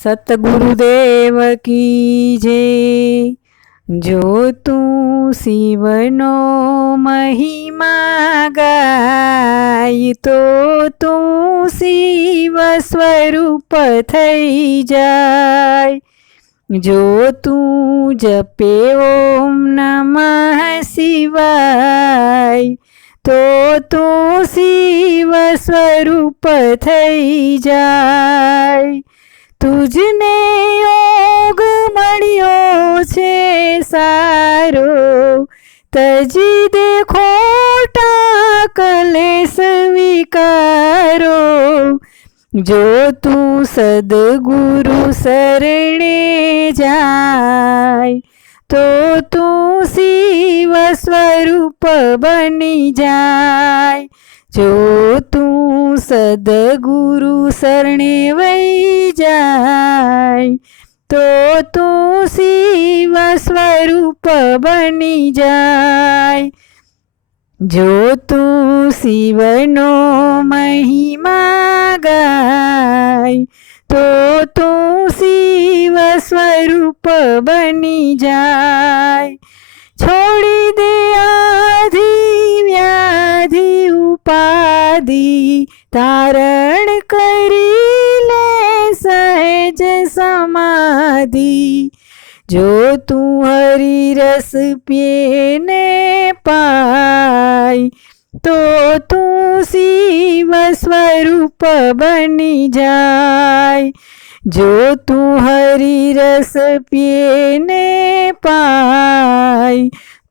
સતગુરુદેવ કી જય। જો તું શિવનો મહિમા ગાય તો તું શિવ સ્વરૂપ થઈ જાય। જો તું જપે ઓમ નમઃ શિવાય તો તું શિવ સ્વરૂપ થઈ જાય। તુજને યોગ મળ્યો છે સારો, તજી દે ખોટા કલેશ વિકારો। જો તું સદગુરુ શરણે જાય તો તું શિવ સ્વરૂપ બની જાય। જો તું સદગુરુ શરણે વઈ જાય તો તું શિવ સ્વરૂપ બની જાય। જો તું શિવનો મહિમા ગાય તો તું શિવ સ્વરૂપ બની જાય। છોડી દે આધિ વ્યાધિ ઉપાધિ, તારણ કરી લે સહેજ સમાધિ। જો તું હરિ રસ પીએ ને પાય તો તું શિવ સ્વરૂપ બની જાય। જો તું હરિ રસ પીએ ને પાય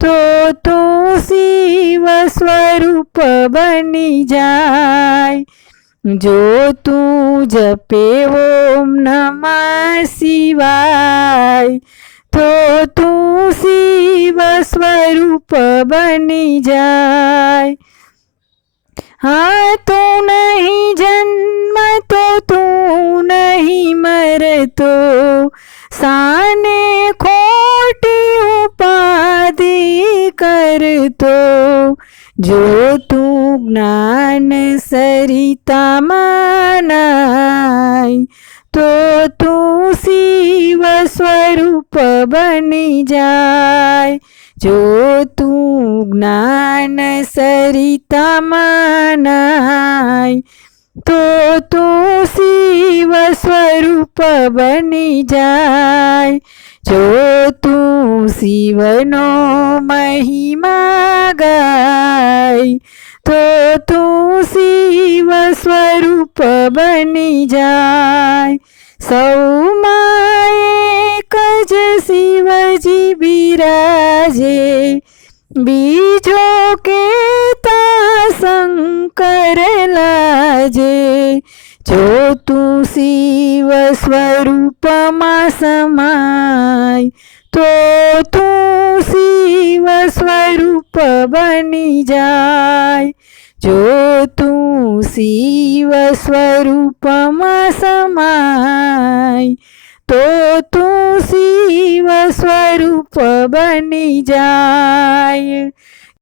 તો તું શિવ સ્વરૂપ બની જાય। જો તું જપે ઓમ નમઃ શિવાય તો તું શિવ સ્વરૂપ બની જાય। હા તું નહીં જન્મતો, તું નહીં મરતો, સાને ખોટી ઉપાધિ કરતો। જો તું જ્ઞાન સરિતામાં નાય તો તું શિવ સ્વરૂપ બની જાય। જો તું જ્ઞાન સરિતામાં નાય તો તું શિવ સ્વરૂપ બની જાય। જો તું શિવનો મહિમા ગાય તો તું શિવ સ્વરૂપ બની જાય। સૌમાં એક જ શિવજી બિરાજે, બીજો કેતા શંકર લાજે। જો તું શિવ સ્વરૂપમાં સમાય તો તું શિવ સ્વરૂપ બની જાય। જો તું શિવ સ્વરૂપમાં સમાય તો તું શિવ સ્વરૂપ બની જાય।